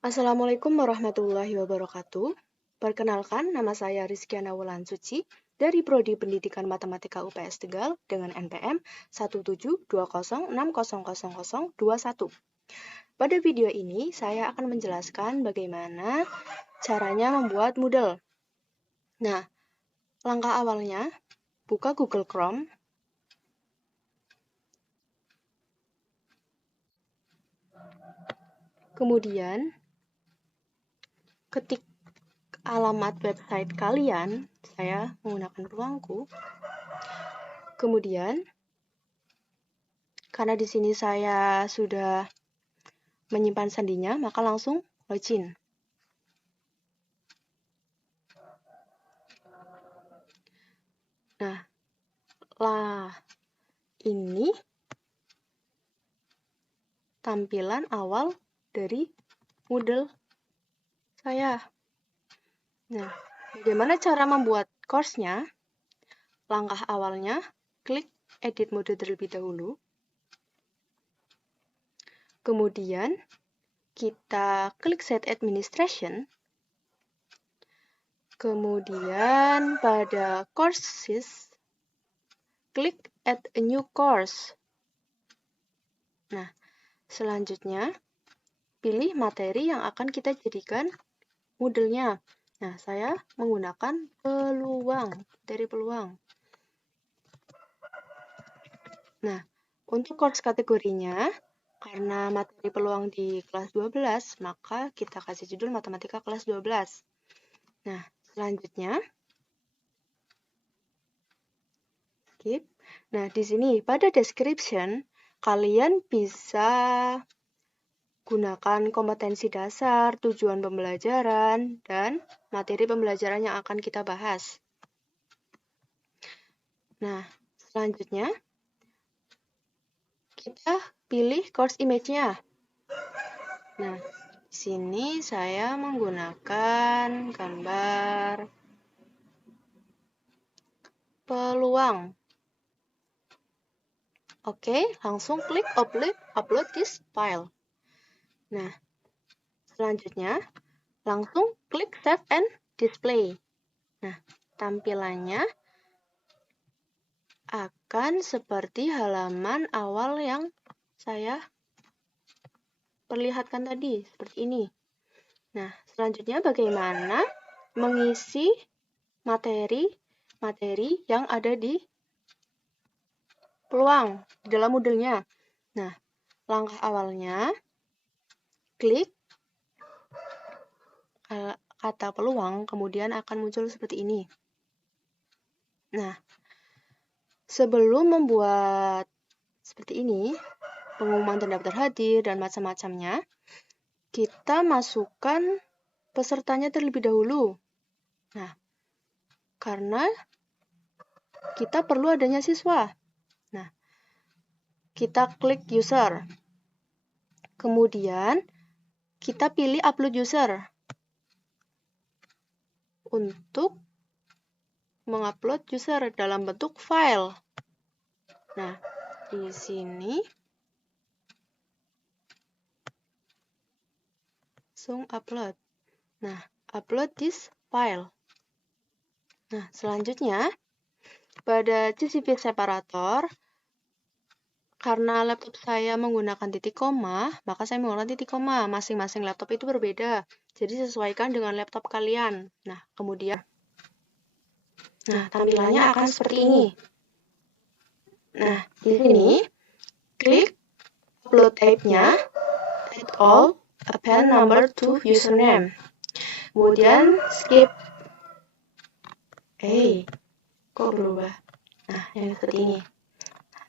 Assalamualaikum warahmatullahi wabarakatuh. Perkenalkan, nama saya Rizkyana Wulan Suci dari Prodi Pendidikan Matematika UPS Tegal dengan NPM 17206000021. Pada video ini, saya akan menjelaskan bagaimana caranya membuat Moodle. Nah, langkah awalnya, buka Google Chrome. Kemudian, ketik alamat website kalian, saya menggunakan ruangku. Kemudian, karena di sini saya sudah menyimpan sandinya, maka langsung login. Nah, ini tampilan awal dari Moodle saya. Nah, bagaimana cara membuat course-nya? Langkah awalnya, klik edit mode terlebih dahulu. Kemudian, kita klik set administration. Kemudian, pada courses, klik add a new course. Nah, selanjutnya, pilih materi yang akan kita jadikan Moodle-nya. Nah, saya menggunakan materi peluang. Nah, untuk course kategorinya, karena materi peluang di kelas 12, maka kita kasih judul Matematika kelas 12. Nah, selanjutnya, skip. Nah, di sini pada description, kalian bisa gunakan kompetensi dasar, tujuan pembelajaran, dan materi pembelajaran yang akan kita bahas. Nah, selanjutnya, kita pilih course image-nya. Nah, di sini saya menggunakan gambar peluang. Oke, langsung klik upload this file. Nah, selanjutnya langsung klik save and display. Nah, tampilannya akan seperti halaman awal yang saya perlihatkan tadi, seperti ini. Nah, selanjutnya bagaimana mengisi materi yang ada di peluang di dalam Moodle-nya. Nah, langkah awalnya, klik kata peluang, kemudian akan muncul seperti ini. Nah, sebelum membuat seperti ini, pengumuman terdaftar hadir dan macam-macamnya, kita masukkan pesertanya terlebih dahulu. Nah, karena kita perlu adanya siswa. Nah, kita klik user. Kemudian, kita pilih upload user untuk mengupload user dalam bentuk file. Nah, di sini langsung upload. Nah, upload this file. Nah, selanjutnya pada CCP separator, karena laptop saya menggunakan titik koma, maka saya menggunakan titik koma. Masing-masing laptop itu berbeda. Jadi sesuaikan dengan laptop kalian. Nah, kemudian tampilannya akan seperti ini. Nah, di sini klik upload type-nya, add all, append number to username. Kemudian skip. Kok berubah? Nah, yang seperti ini.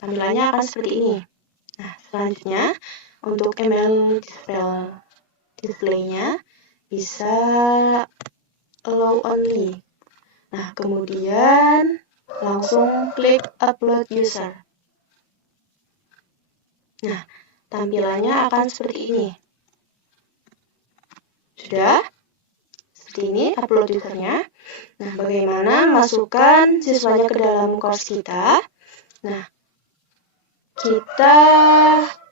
Tampilannya akan seperti ini. Nah, selanjutnya untuk email display-nya bisa allow only. Nah, kemudian langsung klik upload user. Nah, tampilannya akan seperti ini. Sudah? Seperti ini upload usernya. Nah, bagaimana masukkan siswanya ke dalam course kita? Nah, kita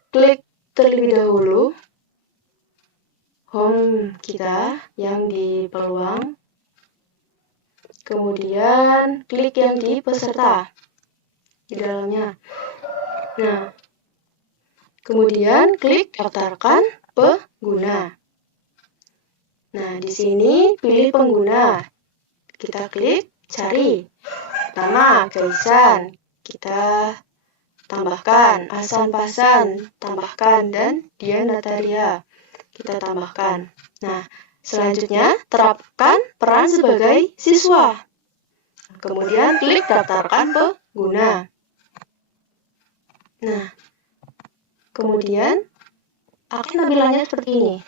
klik terlebih dahulu home kita yang di peluang. Kemudian klik yang di peserta di dalamnya. Nah, kemudian klik daftarkan pengguna. Nah, di sini pilih pengguna. Kita klik cari. Pertama, Gaisan. Kita tambahkan. Hasan Pasan, tambahkan. Dan Dian Natalia, kita tambahkan. Nah, selanjutnya terapkan peran sebagai siswa. Kemudian klik daftarkan pengguna. Nah, kemudian akan tampilannya seperti ini.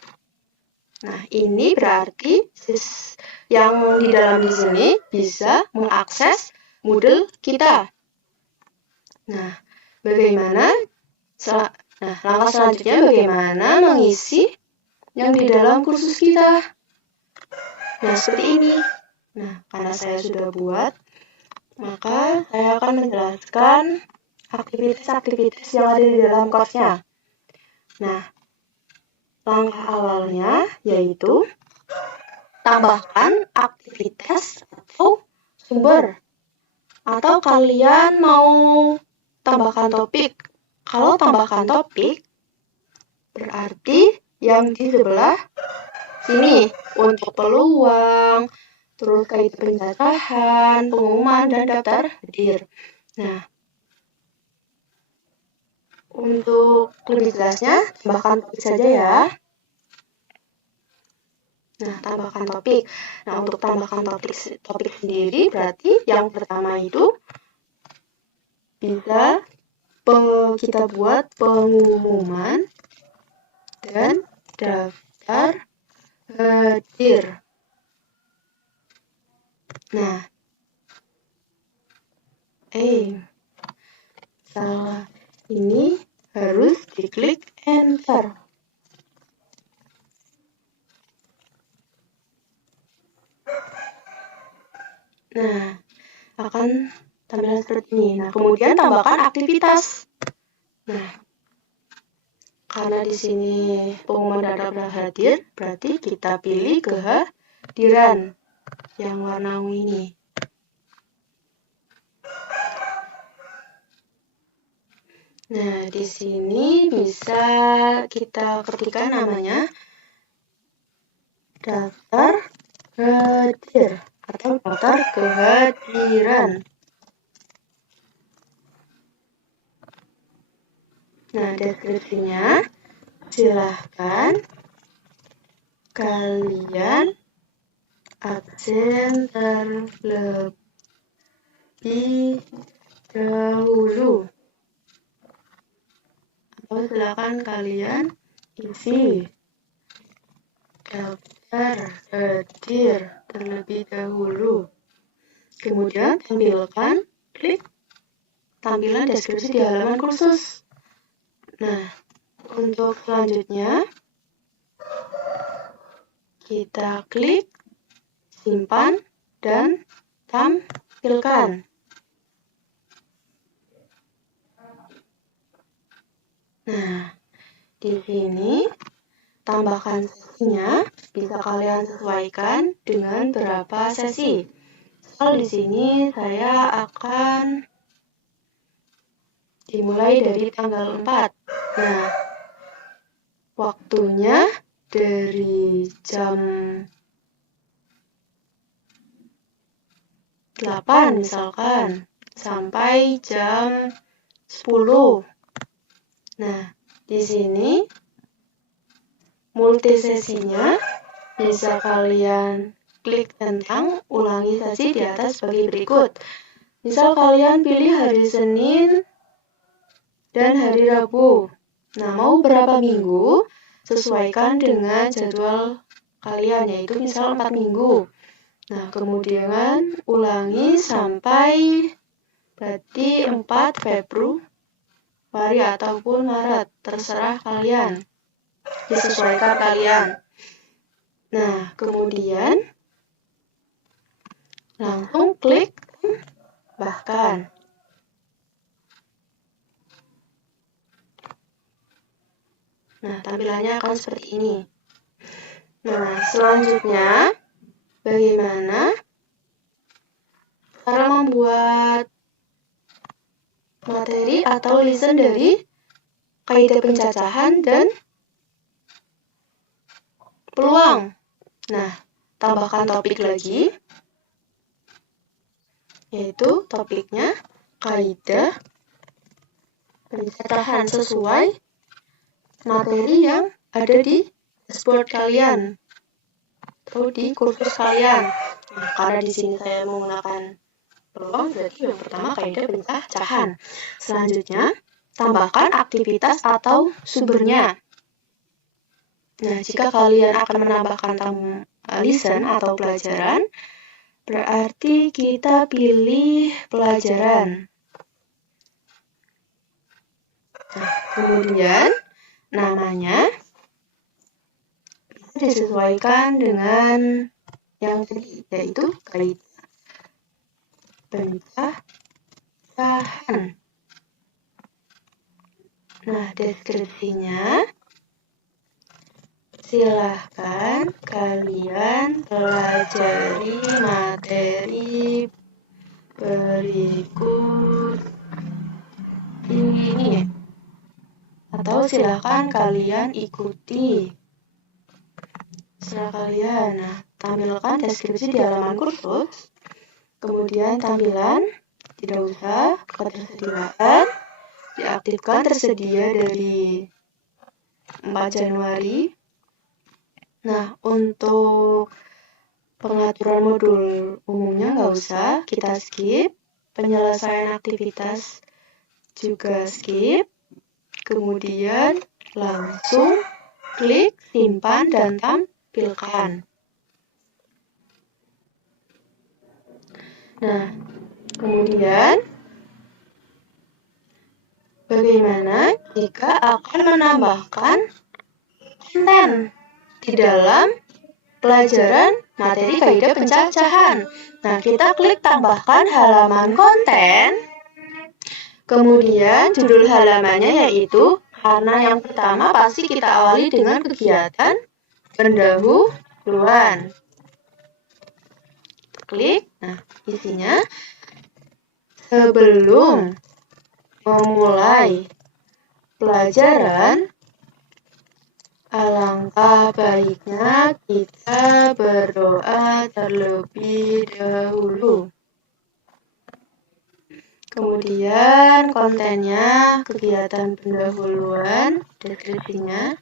Nah, ini berarti yang di dalam di sini bisa mengakses Moodle kita. Nah, langkah selanjutnya bagaimana mengisi yang di dalam kursus kita. Nah, seperti ini. Nah, karena saya sudah buat, maka saya akan menjelaskan aktivitas-aktivitas yang ada di dalam course-nya. Nah, langkah awalnya yaitu tambahkan aktivitas atau sumber. Atau kalian mau tambahkan topik. Kalau tambahkan topik, berarti yang di sebelah sini untuk peluang, terus kait penjatahan, pengumuman, dan daftar hadir. Nah, untuk lebih jelasnya, tambahkan topik saja ya. Nah, tambahkan topik. Nah, untuk tambahkan topik sendiri, berarti yang pertama itu bisa kita buat pengumuman dan daftar hadir. Nah, salah ini harus diklik enter. Nah, akan tampilan seperti ini. Nah, kemudian tambahkan aktivitas. Nah, karena di sini pengumuman daftar hadir, berarti kita pilih kehadiran yang warna ungu ini. Nah, di sini bisa kita ketikkan namanya daftar hadir atau daftar kehadiran. Nah, deskripsinya silahkan kalian absen terlebih dahulu. Atau silakan kalian isi daftar hadir terlebih dahulu. Kemudian tampilkan, klik tampilan deskripsi di halaman kursus. Nah, untuk selanjutnya kita klik simpan dan tampilkan. Nah, di sini tambahkan sesinya, bisa kalian sesuaikan dengan berapa sesi. Misal di sini saya akan dimulai dari tanggal 4. Nah, waktunya dari jam 8 misalkan sampai jam 10. Nah, di sini multisesinya bisa kalian klik tentang ulangi sesi di atas sebagai berikut. Misal kalian pilih hari Senin dan hari Rabu. Nah, mau berapa minggu? Sesuaikan dengan jadwal kalian, yaitu misal 4 minggu. Nah, kemudian ulangi sampai berarti 4 Februari ataupun Maret, terserah kalian, disesuaikan kalian. Nah, kemudian langsung klik bahkan. Nah, tampilannya akan seperti ini. Nah, selanjutnya, bagaimana cara membuat materi atau lesson dari kaidah pencacahan dan peluang. Nah, tambahkan topik lagi, yaitu topiknya kaidah pencacahan sesuai materi yang ada di dashboard kalian atau di kursus kalian. Nah, karena di sini saya menggunakan peluang, berarti yang pertama kaidah pencacahan. Selanjutnya, tambahkan aktivitas atau sumbernya. Nah, jika kalian akan menambahkan lesson atau pelajaran, berarti kita pilih pelajaran. Nah, kemudian namanya bisa disesuaikan dengan yang tadi, yaitu kaidah pencacahan. Nah, deskripsinya, silahkan kalian pelajari materi berikut ini, atau silahkan kalian ikuti. Serah kalian. Nah, tampilkan deskripsi di halaman kursus, kemudian tampilan tidak usah, ketersediaan diaktifkan tersedia dari 4 Januari. Nah, untuk pengaturan modul umumnya nggak usah, kita skip. Penyelesaian aktivitas juga skip. Kemudian langsung klik simpan dan tampilkan. Nah, kemudian bagaimana jika akan menambahkan konten di dalam pelajaran materi kaidah pencacahan? Nah, kita klik tambahkan halaman konten, kemudian judul halamannya yaitu, karena yang pertama pasti kita awali dengan kegiatan pendahuluan. Klik, nah isinya, sebelum memulai pelajaran, alangkah baiknya kita berdoa terlebih dahulu. Kemudian kontennya, kegiatan pendahuluan, deskripsinya.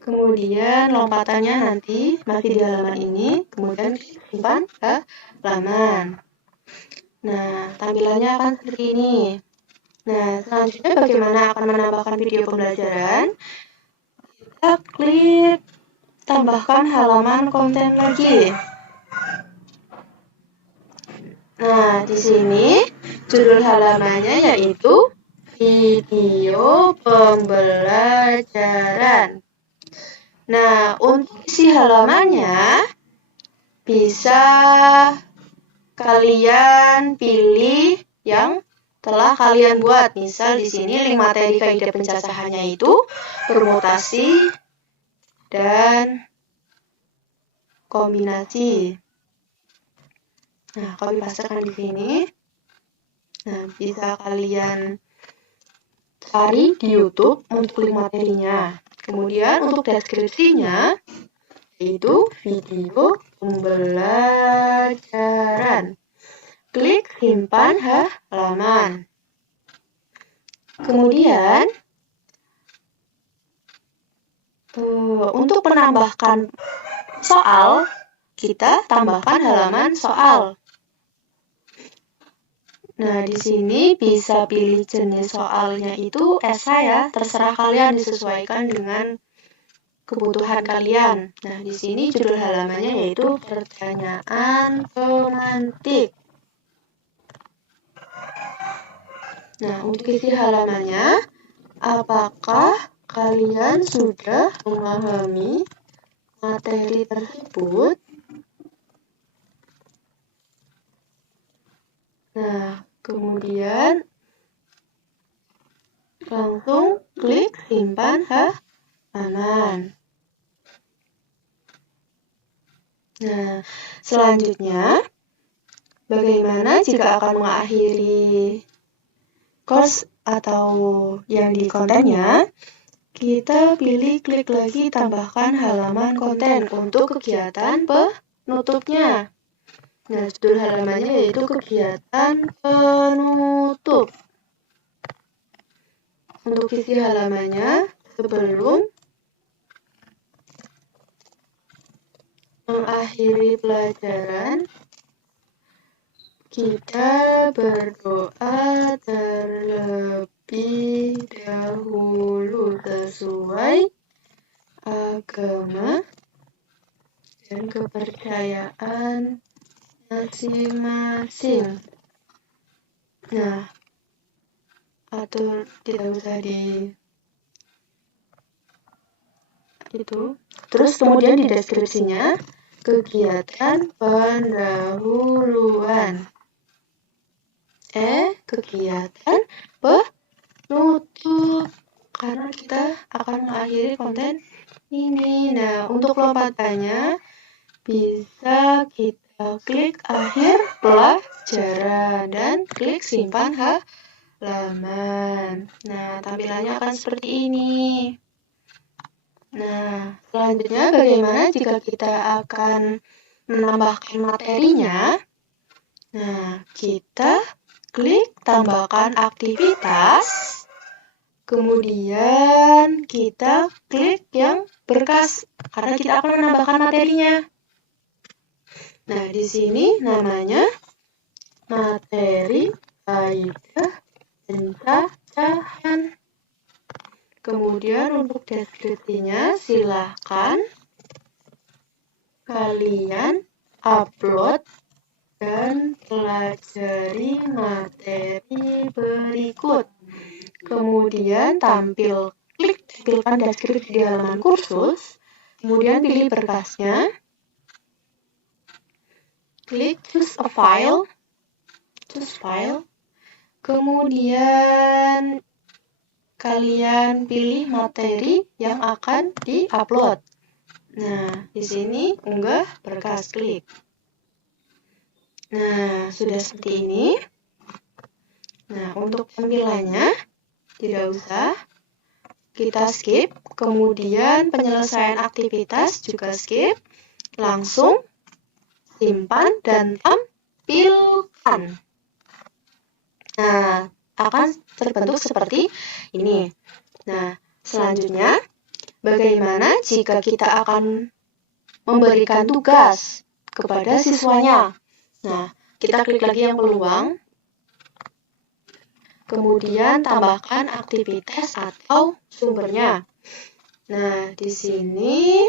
Kemudian lompatannya nanti masih di halaman ini, kemudian simpan ke halaman. Nah, tampilannya akan seperti ini. Nah, selanjutnya bagaimana akan menambahkan video pembelajaran? Kita klik tambahkan halaman konten lagi. Nah, di sini judul halamannya yaitu video pembelajaran. Nah, untuk isi halamannya bisa kalian pilih yang telah kalian buat. Misal di sini link materi kaidah pencacahannya itu permutasi dan kombinasi. Nah, copy pastekan di sini. Nah, bisa kalian cari di YouTube untuk link materinya. Kemudian untuk deskripsinya yaitu video pembelajaran. Klik simpan halaman. Kemudian untuk menambahkan soal, kita tambahkan halaman soal. Nah, di sini bisa pilih jenis soalnya itu esai ya, terserah kalian, disesuaikan dengan kebutuhan kalian. Nah, di sini judul halamannya yaitu pertanyaan pemantik. Nah, untuk isi halamannya, apakah kalian sudah memahami materi tersebut? Nah, kemudian langsung klik simpan aman. Nah, selanjutnya, bagaimana jika akan mengakhiri course atau yang di kontennya? Kita pilih klik lagi tambahkan halaman konten untuk kegiatan penutupnya. Nah, judul halamannya yaitu kegiatan penutup. Untuk isi halamannya, sebelum mengakhiri pelajaran, kita berdoa terlebih dahulu sesuai agama dan kepercayaan masing-masing. Nah, atau tidak usah di itu. Terus kemudian di deskripsinya, kegiatan pendahuluan. Kegiatan penutup. Karena kita akan mengakhiri konten ini. Nah, untuk lompatannya bisa kita klik akhir pelajaran dan klik simpan halaman. Nah, tampilannya akan seperti ini. Nah, selanjutnya bagaimana jika kita akan menambahkan materinya? Nah, kita klik tambahkan aktivitas, kemudian kita klik yang berkas, karena kita akan menambahkan materinya. Nah, di sini namanya materi kaidah pencacahan. Kemudian untuk deskripsinya silahkan kalian upload dan pelajari materi berikut. Kemudian tampilkan deskripsi di halaman kursus, kemudian pilih berkasnya, klik choose a file, kemudian kalian pilih materi yang akan di-upload. Nah, di sini unggah berkas, klik. Nah, sudah seperti ini. Nah, untuk tampilannya tidak usah, kita skip. Kemudian penyelesaian aktivitas juga skip. Langsung simpan dan tampilkan. Nah, akan terbentuk seperti ini. Nah, selanjutnya, bagaimana jika kita akan memberikan tugas kepada siswanya? Nah, kita klik lagi yang peluang, kemudian tambahkan aktivitas atau sumbernya. Nah, di sini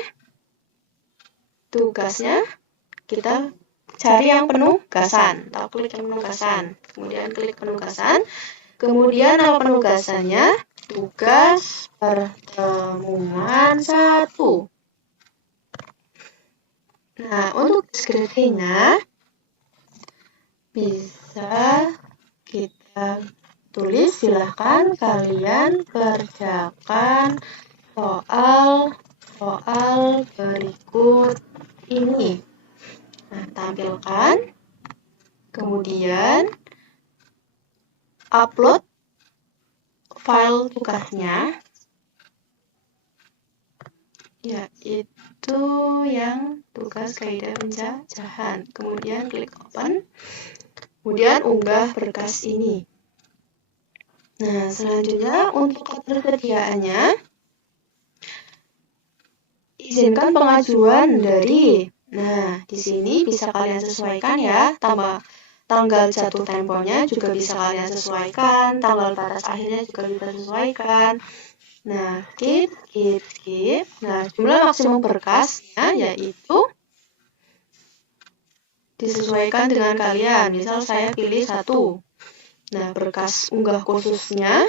tugasnya kita cari yang penugasan, atau klik yang penugasan, kemudian klik penugasan, kemudian nama penugasannya tugas pertemuan 1. Nah, untuk deskripsinya bisa kita tulis, silahkan kalian kerjakan soal berikut ini. Nah, tampilkan, kemudian upload file tugasnya, yaitu yang tugas kaidah pencacahan. Kemudian klik open, kemudian unggah berkas ini. Nah, selanjutnya untuk ketersediaannya, izinkan pengajuan dari. Nah, di sini bisa kalian sesuaikan ya, tanggal jatuh temponya juga bisa kalian sesuaikan, tanggal batas akhirnya juga bisa sesuaikan. Nah, skip. Nah, jumlah maksimum berkasnya yaitu disesuaikan dengan kalian. Misal saya pilih 1. Nah, berkas unggah khususnya,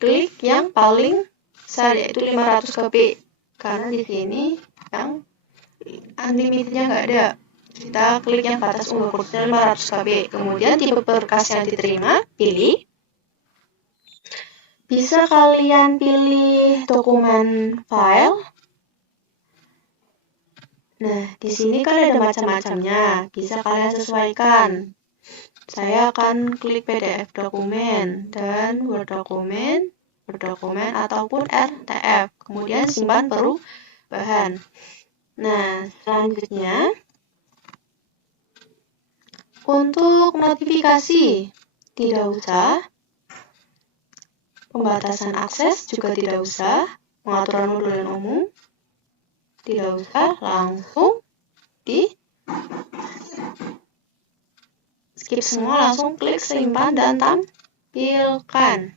klik yang paling besar yaitu 500 KB. Karena di sini yang unlimitednya nggak ada. Kita klik yang batas unggah khususnya 500 KB. Kemudian tipe berkas yang diterima, pilih. bisa kalian pilih dokumen file. Nah, di sini kan ada macam-macamnya, bisa kalian sesuaikan. Saya akan klik PDF dokumen dan Word dokumen, ataupun RTF. Kemudian simpan perubahan. Nah, selanjutnya untuk notifikasi tidak usah, pembatasan akses juga tidak usah, pengaturan modul dan umum tidak usah, langsung di skip semua, langsung klik simpan dan tampilkan.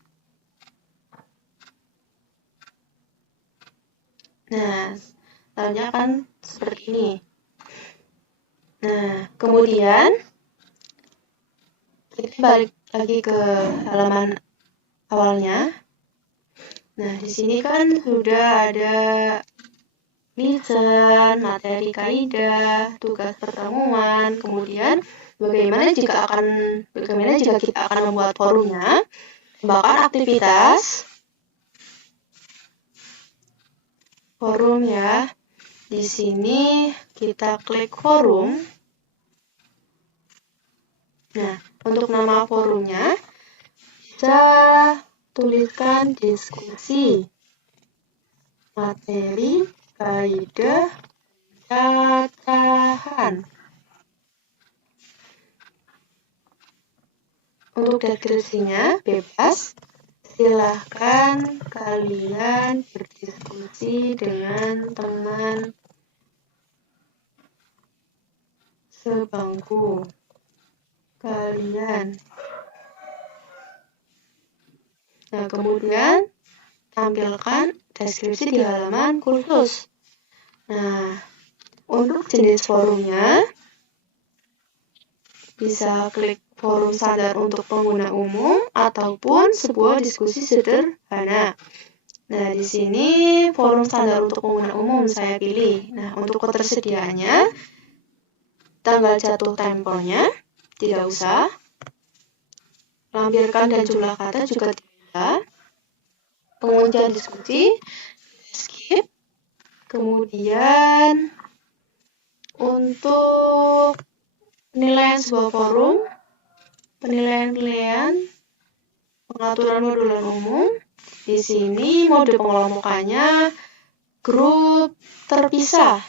Nah, selanjutnya akan seperti ini. Nah, kemudian kita balik lagi ke halaman awalnya. Nah, di sini kan sudah ada listen, materi kaidah, tugas pertemuan, kemudian bagaimana jika kita akan membuat forumnya, bahkan aktivitas forum ya. Di sini kita klik forum. Nah, untuk nama forumnya bisa tuliskan diskusi, materi, kaidah, cacahan. Untuk deskripsinya bebas, silahkan kalian berdiskusi dengan teman sebangku kalian. Nah, kemudian tampilkan deskripsi di halaman kursus. Nah, untuk jenis forumnya bisa klik forum standar untuk pengguna umum ataupun sebuah diskusi sederhana. Nah, di sini forum standar untuk pengguna umum saya pilih. Nah, untuk ketersediaannya, tanggal jatuh temponya tidak usah. Lampirkan dan jumlah kata juga tidak usah. Penguncian diskusi, skip. Kemudian untuk penilaian sebuah forum, penilaian, pengaturan modul dan umum. Di sini mode pengelompokannya grup terpisah.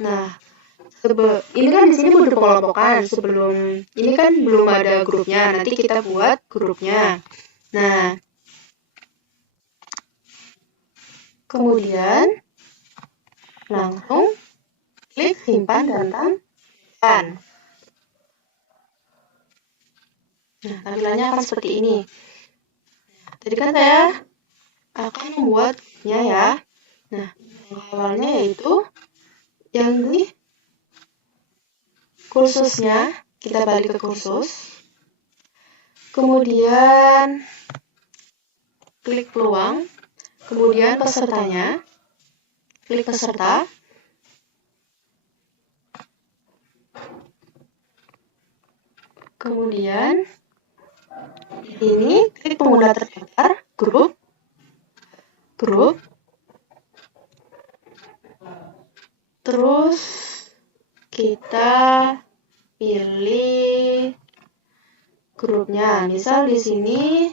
Nah, ini kan di sini mode pengelompokan. Sebelum ini kan belum ada grupnya. Nanti kita buat grupnya. Nah, kemudian langsung klik simpan dan tampilkan. Nah, tampilannya akan seperti ini. Tadi kan saya akan membuatnya ya. Nah, awalnya yaitu yang di kursusnya, kita balik ke kursus. Kemudian klik peluang. Kemudian pesertanya, klik peserta. Kemudian ini klik pengguna terdaftar, grup. Terus kita pilih grupnya. Misal di sini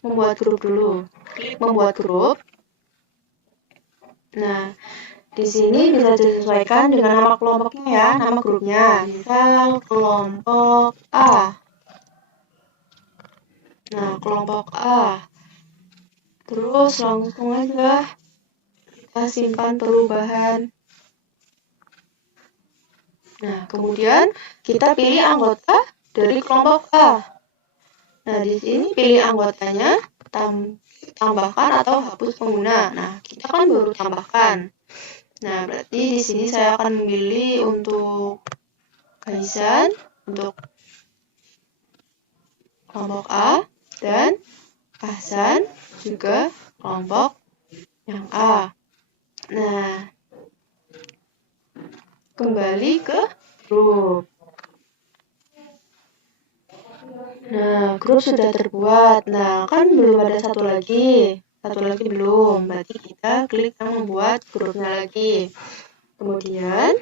membuat grup dulu. Klik membuat grup. Nah, di sini bisa disesuaikan dengan nama kelompoknya ya, nama grupnya. Misal kelompok A. Nah, kelompok A. Terus langsung aja kita simpan perubahan. Nah, kemudian kita pilih anggota dari kelompok A. Nah, di sini pilih anggotanya, tambahkan atau hapus pengguna. Nah, kita kan baru tambahkan. Nah, berarti di sini saya akan memilih untuk Kaisan, untuk kelompok A, dan Hasan juga kelompok yang A. Nah, kembali ke grup. Nah, grup sudah terbuat. Nah, kan belum ada satu lagi belum. Berarti kita klik yang membuat grupnya lagi. Kemudian,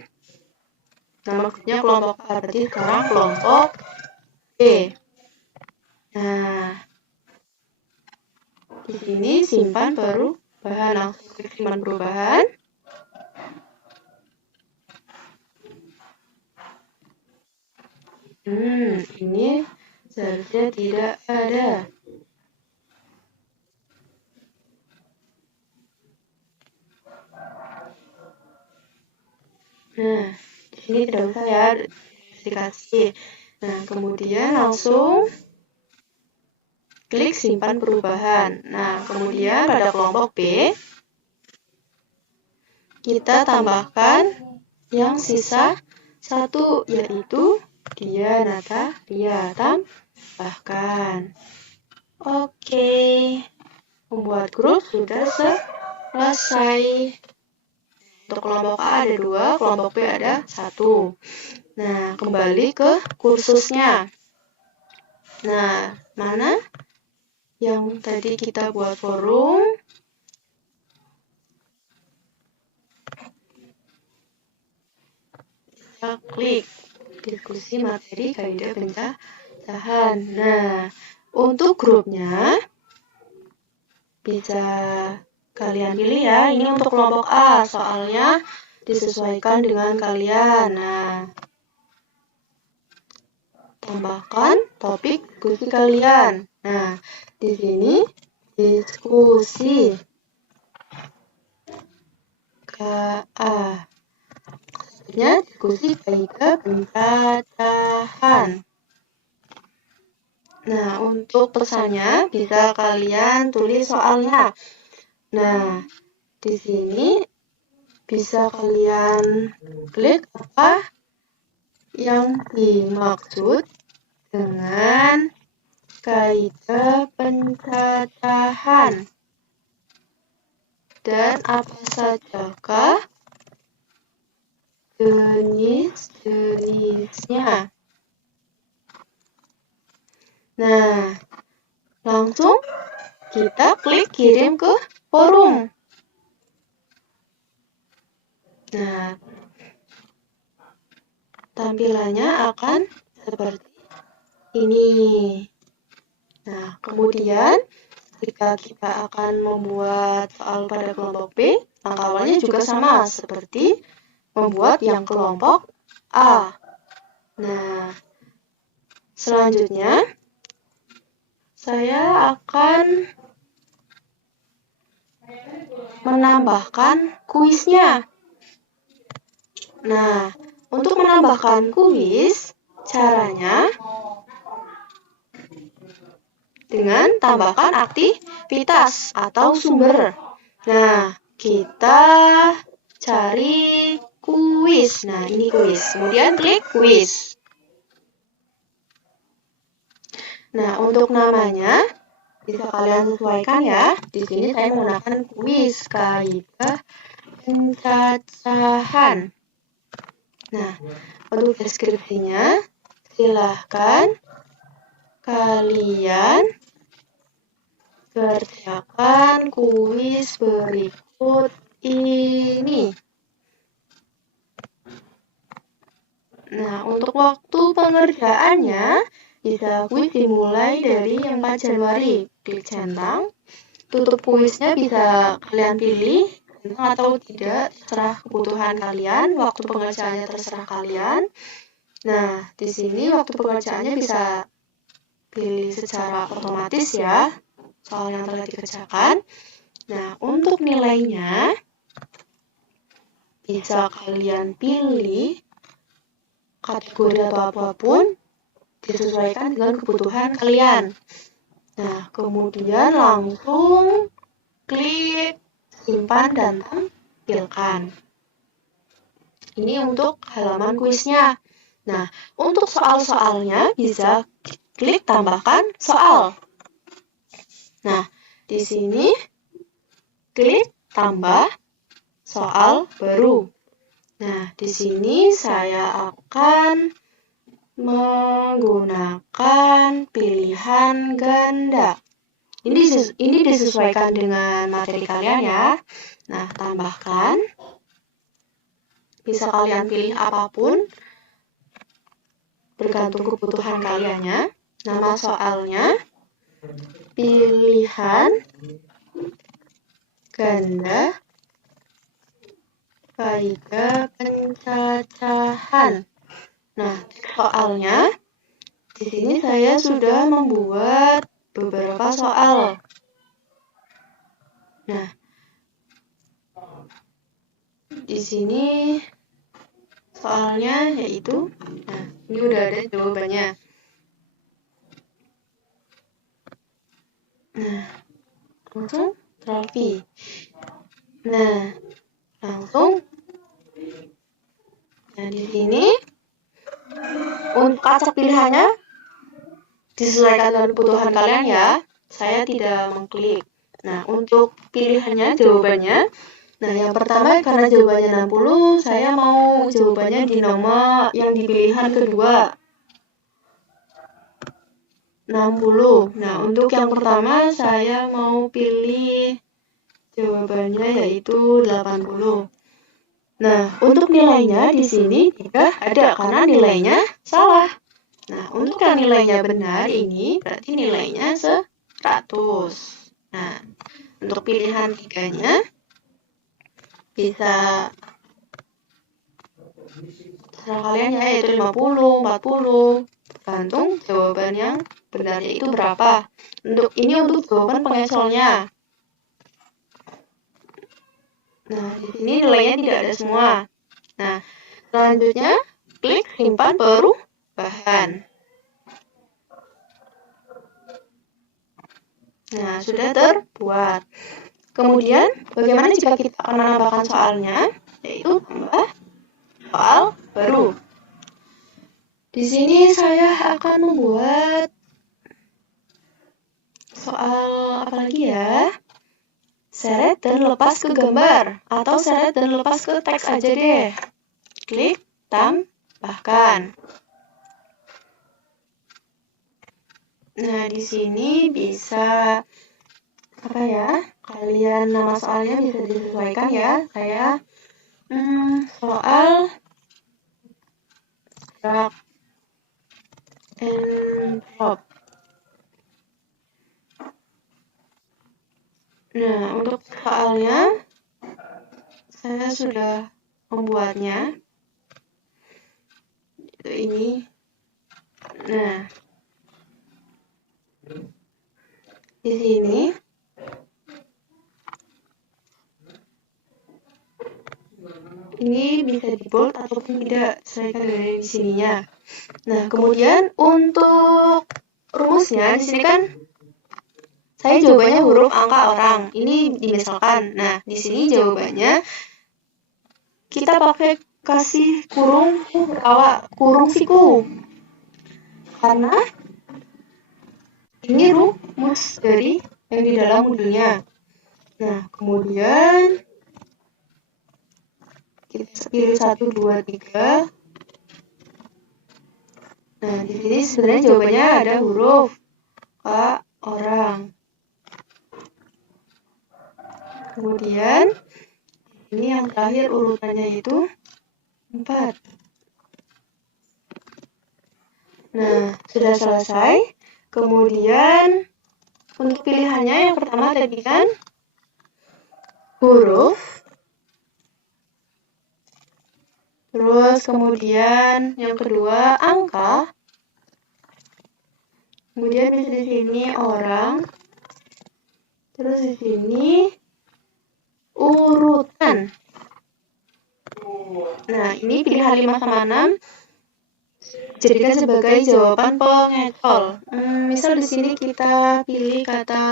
nama grupnya kelompok A. Berarti sekarang kelompok B. Nah, di sini simpan perubahan. Langsung klik simpan perubahan. Ini seharusnya tidak ada. Nah, ini tidak usah ya dikasih. Nah, kemudian langsung klik simpan perubahan. Nah, kemudian pada kelompok B, kita tambahkan yang sisa satu, yaitu dia, tambahkan. Oke, membuat grup sudah selesai. Untuk kelompok A ada 2, kelompok B ada 1. Nah, kembali ke kursusnya. Nah, mana yang tadi kita buat forum? Kita klik diskusi materi kaidah pencacahan. Nah, untuk grupnya bisa kalian pilih ya. Ini untuk kelompok A, soalnya disesuaikan dengan kalian. Nah, tambahkan topik diskusi kalian. Nah, di sini diskusi KA. Maksudnya diskusi kaidah pencacahan. Nah, untuk pesannya bisa kalian tulis soalnya. Nah, di sini bisa kalian klik apa yang dimaksud dengan kaidah pencacahan dan apa sajakah jenis-jenisnya. Nah, langsung kita klik kirim ke forum. Nah, tampilannya akan seperti ini. Nah, kemudian ketika kita akan membuat soal pada kelompok B, langkah awalnya juga sama seperti membuat yang kelompok A. Nah, selanjutnya saya akan menambahkan kuisnya. Nah, untuk menambahkan kuis, caranya dengan tambahkan aktivitas atau sumber. Nah, kita cari kuis. Nah, ini kuis. Kemudian klik kuis. Nah, untuk namanya bisa kalian sesuaikan ya. Di sini saya menggunakan kuis kaidah pencacahan. Nah, untuk deskripsinya silahkan kalian kerjakan kuis berikut ini. Nah, untuk waktu pengerjaannya bisa kuis dimulai dari 4 Januari. Klik centang. Tutup kuisnya bisa kalian pilih atau tidak, terserah kebutuhan kalian. Waktu pengerjaannya terserah kalian. Nah, di sini waktu pengerjaannya bisa pilih secara otomatis ya, soal yang telah dikerjakan. Nah, untuk nilainya bisa kalian pilih kategori atau apapun, disesuaikan dengan kebutuhan kalian. Nah, kemudian langsung klik simpan dan tampilkan. Ini untuk halaman kuisnya. Nah, untuk soal-soalnya bisa klik tambahkan soal. Nah, di sini klik tambah soal baru. Nah, di sini saya akan menggunakan pilihan ganda. Ini disesuaikan dengan materi kalian ya. Nah, tambahkan. Bisa kalian pilih apapun, bergantung kebutuhan kaliannya. Nama soalnya, pilihan ganda kaidah pencacahan. Nah, soalnya di sini saya sudah membuat beberapa soal. Nah, di sini soalnya yaitu, nah, ini udah ada jawabannya. Nah, langsung trofi. Nah, langsung. Nah, di sini untuk acak pilihannya disesuaikan dengan kebutuhan kalian ya. Saya tidak mengklik. Nah, untuk pilihannya, jawabannya. Nah, yang pertama karena jawabannya 60, saya mau jawabannya di nomor yang di pilihan kedua. 60. Nah, untuk yang pertama saya mau pilih jawabannya yaitu 80. Nah, untuk nilainya di sini tidak ada karena nilainya salah. Nah, untuk yang nilainya benar ini berarti nilainya 100. Nah, untuk pilihan tiganya bisa terserah kalian ya, yaitu 50, 40, tergantung jawaban yang benarnya itu berapa. Untuk jawaban pengecolnya. Nah, di sini nilainya tidak ada semua. Nah, selanjutnya klik simpan perubahan. Nah, sudah terbuat. Kemudian, bagaimana jika kita akan menambahkan soalnya? Yaitu tambah soal baru. Di sini saya akan membuat soal apa lagi ya? Seret dan lepas ke gambar atau seret dan lepas ke teks aja deh. Klik tambahkan. Nah, di sini bisa apa ya? Kalian nama soalnya bisa disesuaikan ya. Saya soal drag and drop. Nah, untuk soalnya saya sudah membuatnya. Itu ini. Nah, di sini ini bisa di bold ataupun tidak, sesuaikan dari sininya. Nah, kemudian untuk rumusnya di sini kan saya jawabannya huruf, angka, orang. Ini dimisalkan. Nah, di sini jawabannya kita pakai kasih kurung siku. Karena ini rumus dari yang di dalam modulnya. Nah, kemudian kita pilih 1, 2, 3. Nah, di sini sebenarnya jawabannya ada huruf K, orang. Kemudian ini yang terakhir urutannya itu 4. Nah, sudah selesai. Kemudian untuk pilihannya yang pertama tadi kan huruf. Terus kemudian yang kedua angka. Kemudian bisa di sini orang. Terus di sini urutan. Nah, ini pilihan 5 sama 6 jadikan sebagai jawaban pengecol. Misal di sini kita pilih kata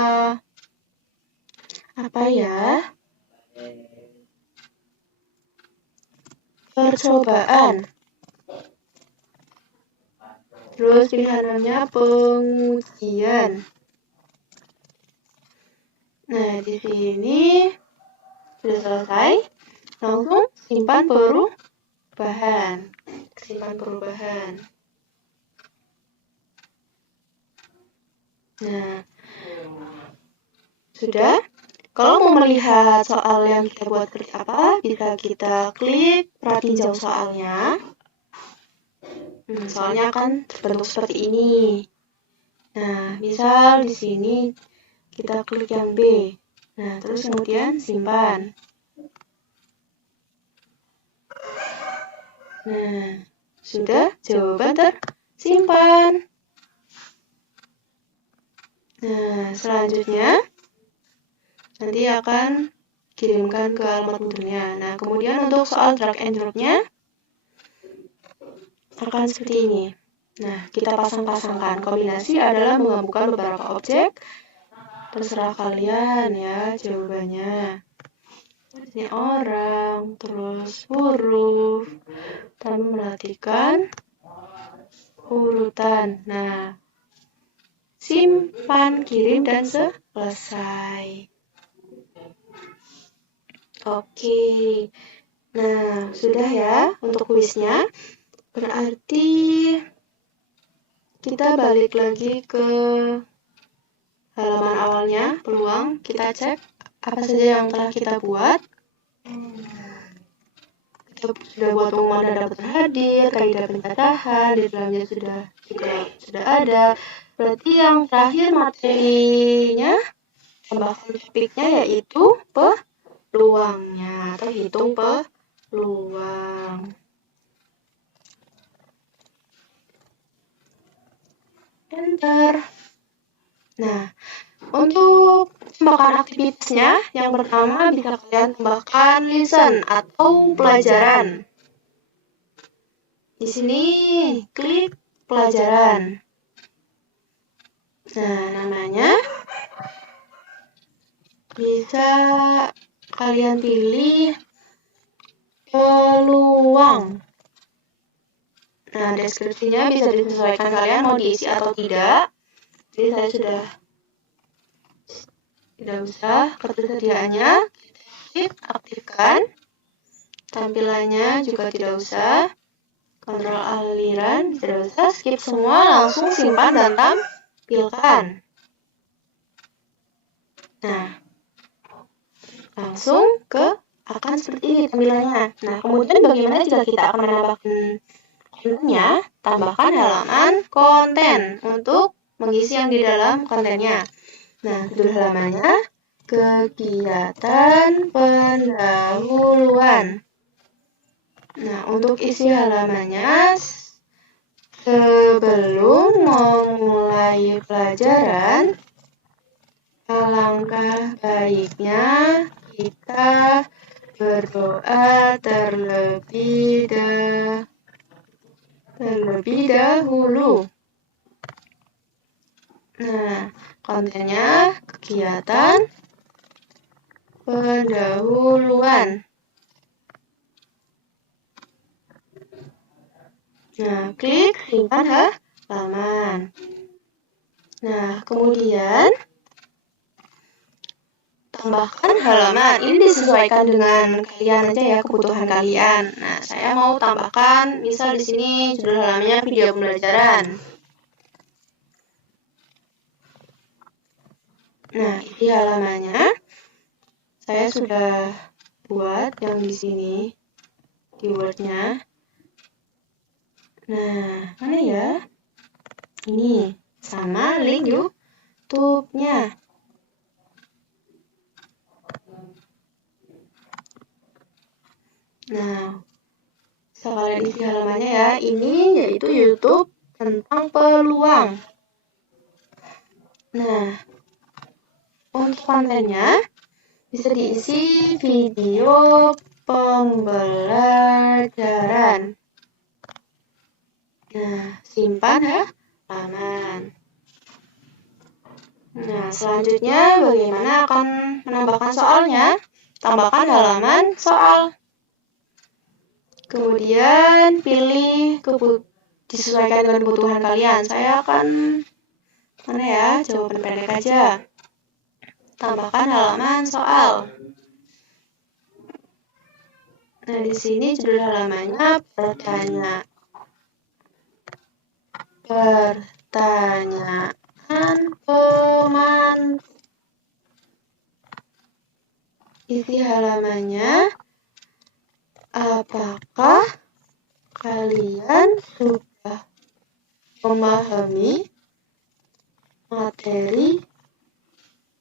apa ya? Percobaan. Terus pilihannya pengujian. Nah, di sini sudah selesai. Langsung simpan perubahan. Nah, sudah. Kalau mau melihat soal yang kita buat seperti apa, bisa kita klik pratinjau soalnya. Soalnya akan terbentuk seperti ini. Nah, misal di sini kita klik yang B. Nah, terus kemudian simpan. Nah, sudah jawaban tersimpan. Nah, selanjutnya nanti akan kirimkan ke alamat modulnya. Nah, kemudian untuk soal drag and drop-nya akan seperti ini. Nah, kita pasang-pasangkan. Kombinasi adalah menggabungkan beberapa objek. Terserah kalian ya jawabannya. Ini orang, terus huruf, tanpa memperhatikan urutan. Nah, simpan, kirim, dan selesai. Oke, nah sudah ya untuk kuisnya. Berarti kita balik lagi ke halaman awalnya, peluang. Kita cek apa saja yang telah kita buat. Kita sudah buat pengumuman data terhadir, kaidah pencacahan, di dalamnya sudah ada. Berarti yang terakhir materinya, tambahkan topiknya yaitu peluangnya atau hitung peluang. Enter. Nah, untuk tambahkan aktivitasnya, yang pertama bisa kalian tambahkan lesson atau pelajaran. Di sini klik pelajaran. Nah, namanya bisa kalian pilih peluang. Nah, deskripsinya bisa disesuaikan kalian mau diisi atau tidak. Jadi saya sudah tidak usah. Ketersediaannya klik aktifkan. Tampilannya juga tidak usah. Kontrol aliran tidak usah. Skip semua, langsung simpan dan tampilkan. Nah, langsung ke akan seperti ini tampilannya. Nah, kemudian bagaimana jika kita akan menambahkan kontennya? Tambahkan halaman konten untuk mengisi yang di dalam kontennya. Nah, judul halamannya kegiatan pendahuluan. Nah, untuk isi halamannya sebelum memulai pelajaran, alangkah baiknya kita berdoa terlebih dahulu. Nah, kontennya kegiatan pendahuluan. Nah, klik simpan halaman. Nah, kemudian tambahkan halaman. Ini disesuaikan dengan kalian aja ya, kebutuhan kalian. Nah, saya mau tambahkan, misal di sini judul halamannya video pembelajaran. Nah, ini halamannya. Saya sudah buat yang di sini keywordnya. Nah, mana ya? Ini sama link YouTube-nya. Nah, sekalian isi halamannya ya. Ini yaitu YouTube tentang peluang. Nah, untuk kontennya bisa diisi video pembelajaran. Nah, simpan halaman. Nah, selanjutnya bagaimana akan menambahkan soalnya? Tambahkan halaman soal. Kemudian pilih disesuaikan dengan kebutuhan kalian. Saya akan mana ya? Jawaban pendek aja. Tambahkan halaman soal. Nah, di sini judul halamannya pertanyaan pemandu. Isi halamannya, apakah kalian sudah memahami materi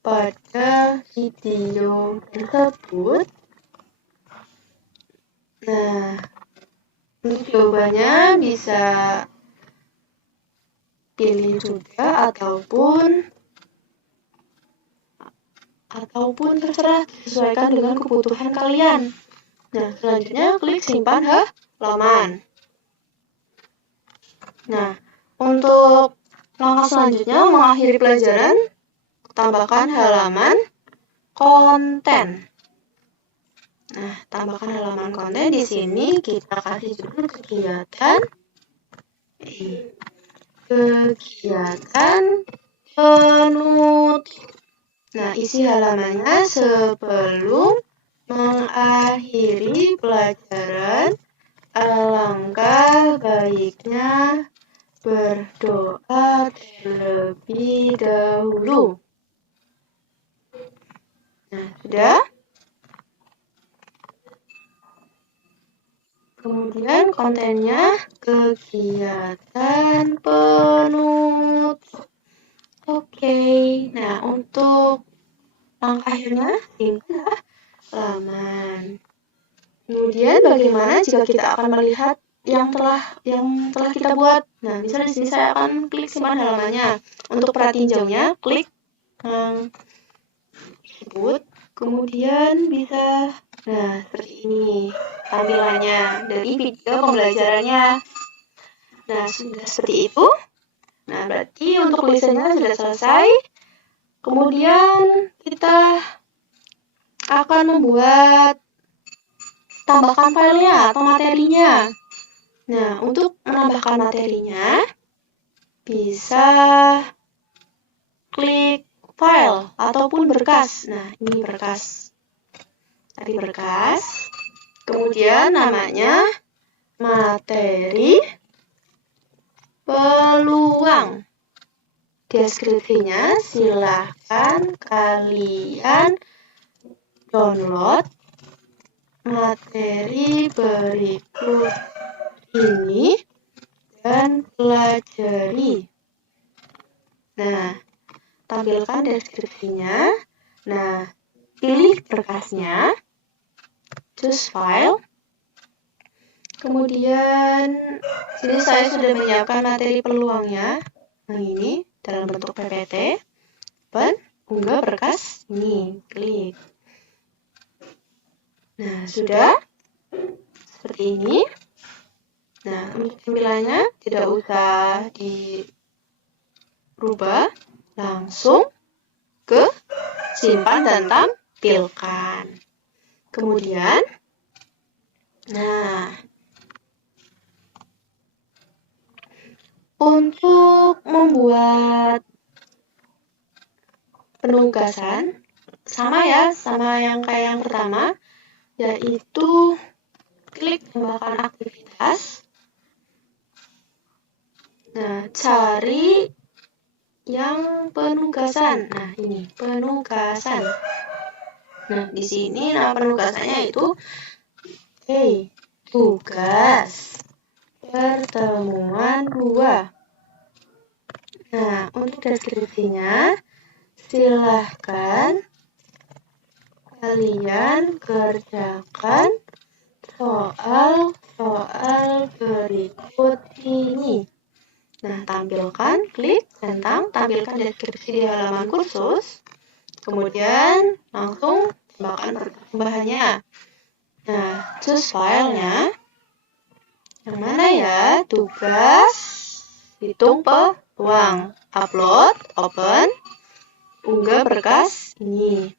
pada video tersebut? Nah, untuk jawabannya bisa pilih juga ataupun terserah, sesuaikan dengan kebutuhan kalian. Nah, selanjutnya klik simpan halaman. Nah, untuk langkah selanjutnya mengakhiri pelajaran, tambahkan halaman konten. Nah, tambahkan halaman konten di sini kita kasih judul kegiatan penutup. Nah, isi halamannya sebelum mengakhiri pelajaran, alangkah baiknya berdoa terlebih dahulu. Nah, sudah? Kemudian kontennya kegiatan penutup. Oke, nah untuk langkah akhirnya simpan halaman. Kemudian bagaimana jika kita akan melihat yang telah kita buat? Nah, misalnya di sini saya akan klik simpan halamannya. Untuk perhatinjaunya, klik tersebut, kemudian bisa, nah seperti ini tampilannya dari video pembelajarannya. Nah, sudah seperti itu. Nah, berarti untuk tulisannya sudah selesai. Kemudian kita akan membuat tambahkan filenya atau materinya. Nah, untuk menambahkan materinya bisa klik file ataupun berkas. Nah, ini berkas. Tadi berkas. Kemudian namanya materi peluang. Deskripsinya silahkan kalian download materi berikut ini dan pelajari. Nah, tampilkan deskripsinya. Nah, pilih berkasnya. Choose file. Kemudian sini saya sudah menyiapkan materi peluangnya. Nah, ini dalam bentuk PPT. Open, unggah berkas ini, klik. Nah, sudah seperti ini. Nah, untuk tampilannya tidak usah dirubah, langsung ke simpan dan tampilkan. Kemudian, nah, untuk membuat penugasan sama ya, sama yang kayak yang pertama, yaitu klik tambahkan aktivitas. Nah, cari yang penugasan. Nah, ini penugasan. Nah, di sini nama penugasannya itu tugas pertemuan 2. Nah, untuk deskripsinya silahkan kalian kerjakan soal-soal berikut ini. Nah, tampilkan, klik tentang tampilkan deskripsi di halaman kursus. Kemudian langsung tambahkan bahannya. Nah, choose filenya. Yang mana ya? Tugas hitung peluang. Upload, open, unggah berkas ini.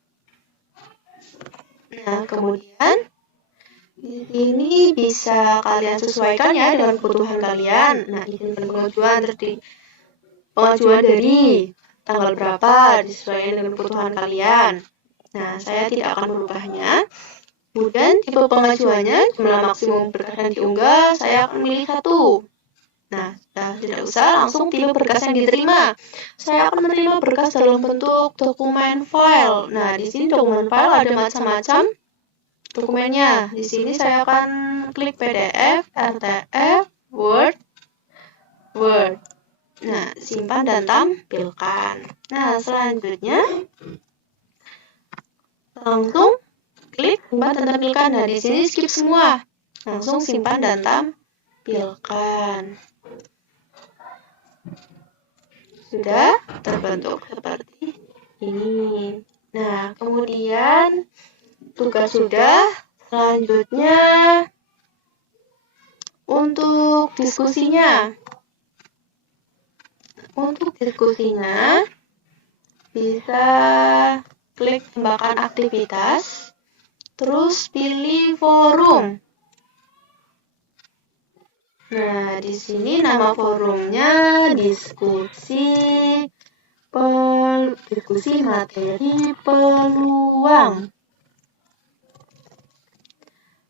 Nah, kemudian di sini bisa kalian sesuaikan ya dengan kebutuhan kalian. Nah, izin pengajuan pengajuan dari tanggal berapa disesuaikan dengan kebutuhan kalian. Nah, saya tidak akan merubahnya. Kemudian tipe pengajuannya, jumlah maksimum berkas yang diunggah, saya akan pilih 1. Nah, tidak usah langsung pilih berkas yang diterima. Saya akan menerima berkas dalam bentuk dokumen file. Nah, di sini dokumen file ada macam-macam dokumennya. Di sini saya akan klik PDF, RTF, Word. Nah, simpan dan tampilkan. Nah, selanjutnya langsung klik simpan dan tampilkan. Nah, di sini skip semua. Langsung simpan dan tampilkan. Sudah terbentuk seperti ini. Nah, kemudian tugas sudah. Selanjutnya untuk diskusinya. Untuk diskusinya bisa klik tambahkan aktivitas, terus pilih forum. Nah, di sini nama forumnya diskusi materi peluang.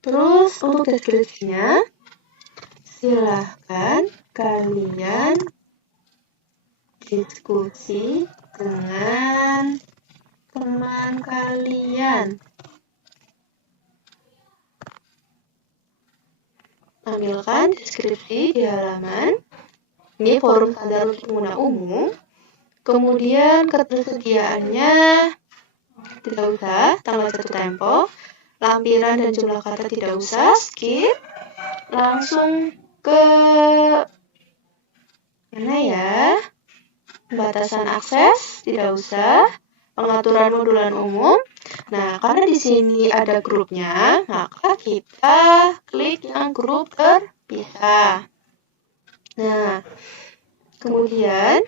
Terus untuk deskripsinya, silahkan kalian diskusi dengan teman kalian. Tampilkan deskripsi di halaman. Ini forum standar untuk pengguna umum. Kemudian ketersediaannya tidak usah, tanggal jatuh tempo, lampiran dan jumlah kata tidak usah, skip. Langsung ke mana ya? Batasan akses tidak usah, pengaturan modulan umum. Nah, karena di sini ada grupnya, maka kita klik yang grup terpisah. Nah, kemudian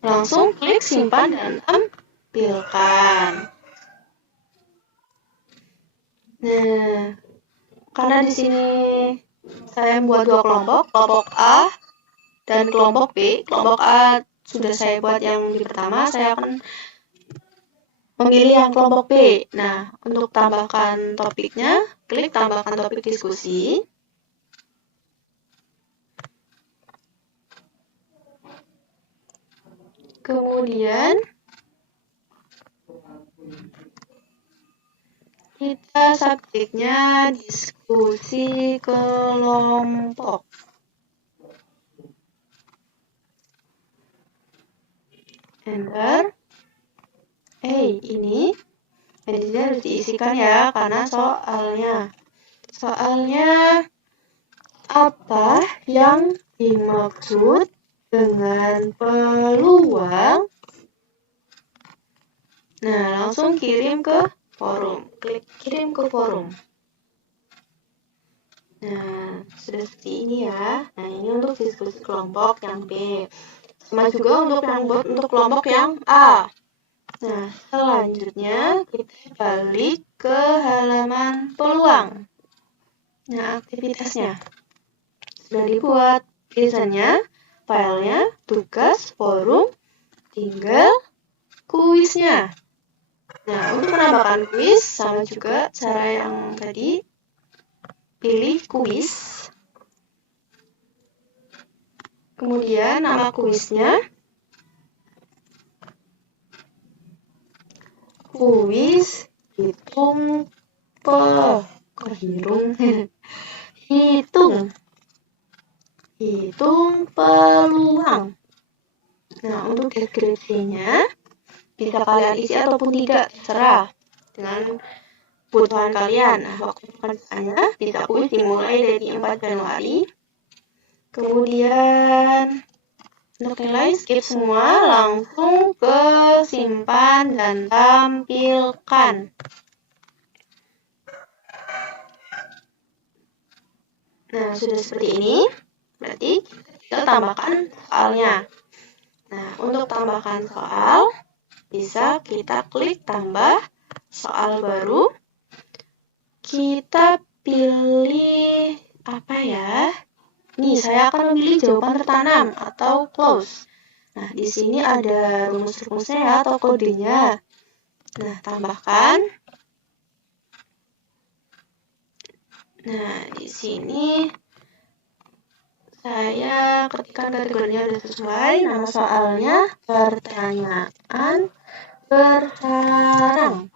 langsung klik simpan dan tampilkan. Nah, karena di sini saya membuat dua kelompok A dan kelompok B. Kelompok A sudah saya buat yang di pertama, saya akan memilih yang kelompok B. Nah, untuk tambahkan topiknya, klik tambahkan topik diskusi. Kemudian kita subjeknya diskusi kelompok. Enter. Ini harus diisikan ya, karena soalnya apa yang dimaksud dengan peluang? Nah, langsung kirim ke forum. Klik kirim ke forum. Nah, sudah seperti ini ya. Nah, ini untuk diskusi kelompok yang B. Sama juga untuk kelompok yang A. Nah, selanjutnya kita balik ke halaman peluang. Nah, aktivitasnya sudah dibuat. Biasanya filenya, tugas, forum, tinggal kuisnya. Nah, untuk menambahkan kuis sama juga cara yang tadi. Pilih kuis. Kemudian nama kuisnya. Kuis hitung peluang. Nah, untuk deskripsinya bisa kalian isi ataupun tidak, terserah dengan kebutuhan kalian. Nah, waktu pekerjaannya bisa kuis dimulai dari 4 Januari. Kemudian untuk nilai skip semua, langsung ke simpan dan tampilkan. Nah, sudah seperti ini, berarti kita tambahkan soalnya. Nah, untuk tambahkan soal, bisa kita klik tambah soal baru. Kita pilih apa ya? Nih, saya akan memilih jawaban tertanam atau close. Nah, di sini ada rumus-rumusnya ya, atau kodenya. Nah, tambahkan. Nah, di sini Saya ketikkan kategorinya sudah sesuai. Nama soalnya pertanyaan bersarang.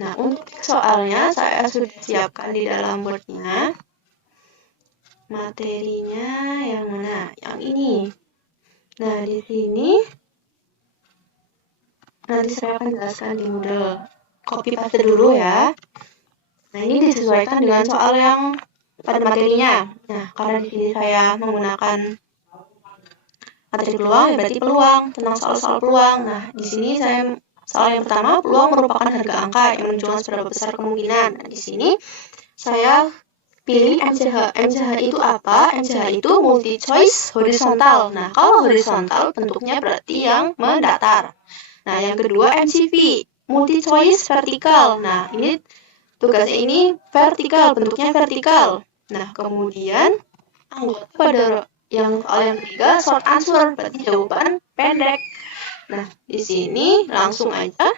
Nah, untuk soalnya saya sudah siapkan di dalam Word-nya. Materinya yang mana? Yang ini. Nah, di sini nanti saya akan jelaskan di Moodle. Copy paste dulu ya. Nah, ini disesuaikan dengan soal yang pada materinya. Nah, karena di sini saya menggunakan materi peluang, ya berarti peluang, tentang soal-soal peluang. Nah, di sini saya soal yang pertama, peluang merupakan harga angka yang menunjukkan seberapa besar kemungkinan. Nah, di sini saya pilih MCH. MCH itu apa? MCH itu multi choice horizontal. Nah, kalau horizontal bentuknya berarti yang mendatar. Nah, yang kedua MCV, multi choice vertikal. Nah, ini tugasnya ini vertikal, bentuknya vertikal. Nah, kemudian anggota pada yang soal yang ketiga short answer, berarti jawaban pendek. Nah, di sini langsung aja.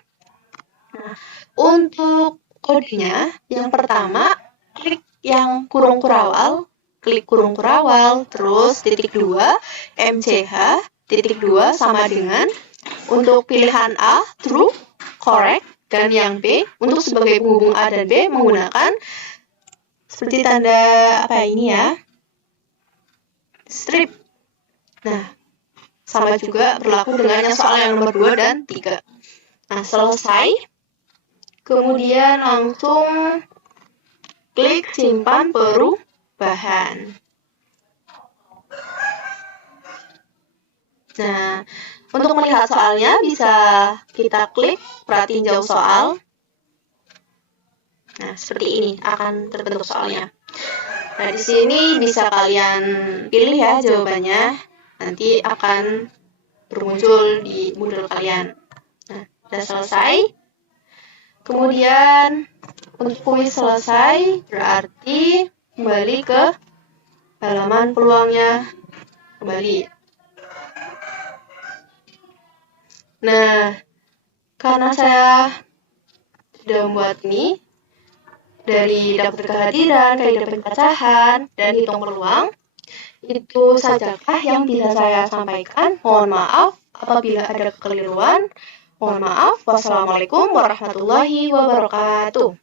Nah, untuk kodenya, yang pertama klik yang kurung kurawal, klik kurung kurawal, terus titik 2 MCH, titik 2 sama dengan untuk pilihan A true, correct, dan yang B untuk sebagai penghubung A dan B menggunakan seperti tanda apa ini ya, strip. Nah, sama juga berlaku dengan yang soal yang nomor 2 dan 3. Nah, selesai. Kemudian langsung klik simpan perubahan. Nah, untuk melihat soalnya bisa kita klik perhatiin jauh soal. Nah, seperti ini akan terbentuk soalnya. Nah, di sini bisa kalian pilih ya jawabannya. Nanti akan bermuncul di Moodle kalian. Nah, sudah selesai. Kemudian untuk kuis selesai, berarti kembali ke halaman peluangnya. Kembali. Nah, karena saya sudah membuat ini dari daftar kehadiran, kaidah pencacahan, dan hitung peluang, itu sajakah yang bisa saya sampaikan. Mohon maaf apabila ada kekeliruan. Mohon maaf. Wassalamualaikum warahmatullahi wabarakatuh.